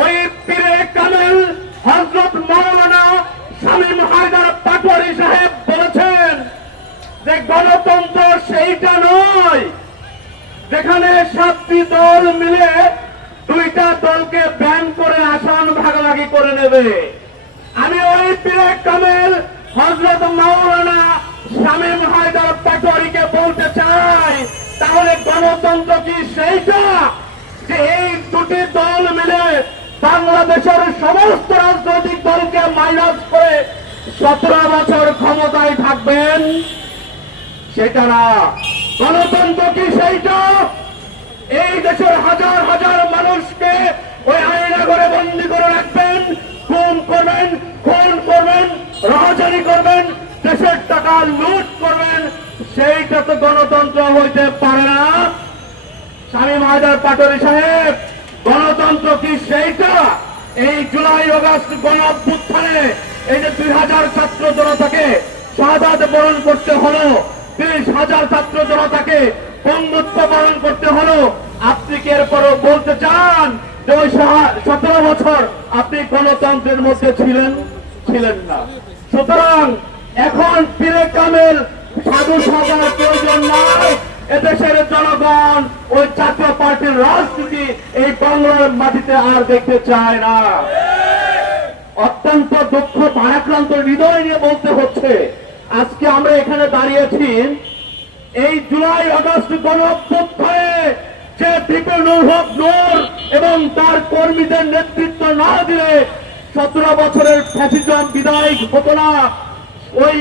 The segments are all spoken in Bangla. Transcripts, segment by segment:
ওই পীরে কামেল হযরত মাওলানা শামীম হায়দার পাটোয়ারী সাহেব বলেছেন যে গণতন্ত্র সেইটা নয় যেখানে 7টি দল মিলে 2টা দলকে ব্যান করে আসন ভাগাভাগি করে নেবে। আমি ওই পীরে কামেল হযরত মাওলানা শামীম হায়দার পাটোয়ারীকে বলতে চাই, তাহলে গণতন্ত্র কি সেইটা যে এই 2টি দল মিলে বাংলাদেশের সমস্ত রাজনৈতিক দলকে মাইনাস করে 17 বছর ক্ষমতায় থাকবেন? সেটা না। গণতন্ত্র কি সেইটা এই দেশের হাজার হাজার মানুষকে ওই আয়নাঘরে বন্দী করে রাখবেন, খুন করবেন, খুন করবেন, রাহাজানি করবেন, দেশের টাকা লুট করবেন? সেইটা তো গণতন্ত্র হইতে পারে না। শামীম হায়দার পাটোয়ারী সাহেব, গণতন্ত্র কি সেইটা এই জুলাই আগস্ট গণ অভ্যুত্থানে এই যে 2000 ছাত্র জনতাকে শাহাদাত বরণ করতে হলো, 30,000 ছাত্র জনতাকে বঙ্গত্ব বরণ করতে হলো, আপনি কি এরপরও বলতে চান যে ওই 17 বছর আপনি গণতন্ত্রের মধ্যে ছিলেন না? সুতরাং এখন পীরে কামেল সাধু সাজার প্রয়োজন নাই। এদেশের জনগণ ওই জাতীয় পার্টির রাজনীতি এই বাংলার মাটিতে আর দেখতে চায় না। অত্যন্ত দুঃখ ভারাক্রান্ত হৃদয় নিয়ে বলতে হচ্ছে, আজকে আমরা এখানে দাঁড়িয়েছি এই জুলাই আগস্ট গণ অভ্যুত্থানে যে বিপিনুল হক নূর এবং তার কর্মীদের নেতৃত্ব না দিলে 17 বছরের ফ্যাসিজম বিদায় হতো না। ওই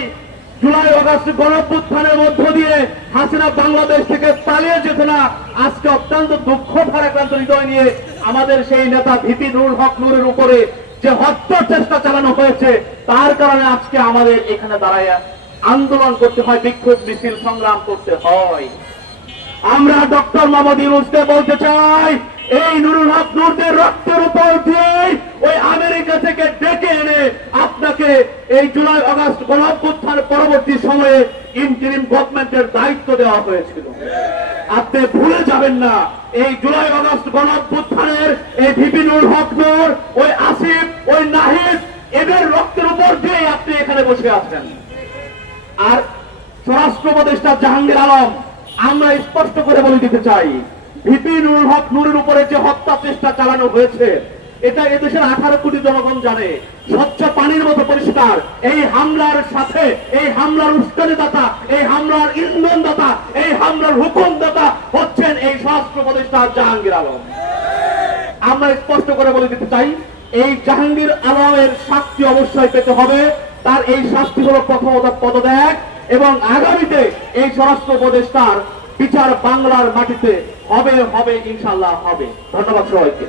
জুলাই আগস্ট গণ অভ্যুত্থানের মধ্য দিয়ে হাসিনা বাংলাদেশ থেকে পালিয়ে যেত না। আজকে অত্যন্ত দুঃখ ভারাক্রান্ত হৃদয় নিয়ে আমাদের সেই নেতা বিপিনুল হক নূরের উপরে যে হত্যার চেষ্টা চালানো হয়েছে, তার কারণে আজকে আমাদের এখানে দাঁড়ায় আন্দোলন করতে হয়, বিক্ষোভ মিছিল সংগ্রাম করতে হয়। আমরা ডক্টর মোহাম্মদ ইউনূসকে বলতে চাই, এই নুরুল হক নূরদের রক্তের উপর দিয়ে ওই আমেরিকা থেকে ডেকে এনে আপনাকে এই জুলাই আগস্ট গণ অভ্যুত্থান পরবর্তী সময়ে ইন্টারিম গভর্নমেন্টের দায়িত্ব দেওয়া হয়েছিল। আপনি ভুলে যাবেন না, এই জুলাই আগস্ট গণ অভ্যুত্থানের এই বিপিনুল হক নূর, ওই আসিফ, ওই নাহিদ, এদের রক্তের উপর দিয়ে আপনি এখানে বসে আছেন। আর স্বরাষ্ট্র উপদেষ্টা জাহাঙ্গীর আলম, আমরা স্পষ্ট করে বলে দিতে চাই, বিপিনুল হক নূরের উপরে যে হত্যা চেষ্টা চালানো হয়েছে এটা এদেশের 18 কোটি জনগণ জানে, স্বচ্ছ পানির মতো পরিষ্কার। এই হামলার সাথে, এই হামলার উস্কানিদাতা, এই হামলার ইন্ধনদাতা, এই হামলার হুকুমদাতা হচ্ছেন এই স্বরাষ্ট্র উপদেষ্টা জাহাঙ্গীর আলম। আমরা স্পষ্ট করে বলে দিতে চাই, এই জাহাঙ্গীর আলমের শাস্তি অবশ্যই পেতে হবে। তার এই শাস্তি হলো প্রথমত পদত্যাগ, এবং আগামীতে এই স্বরাষ্ট্র উপদেষ্টার বিচার বাংলার মাটিতে হবে ইনশাআল্লাহ হবে। ধন্যবাদ সবাইকে।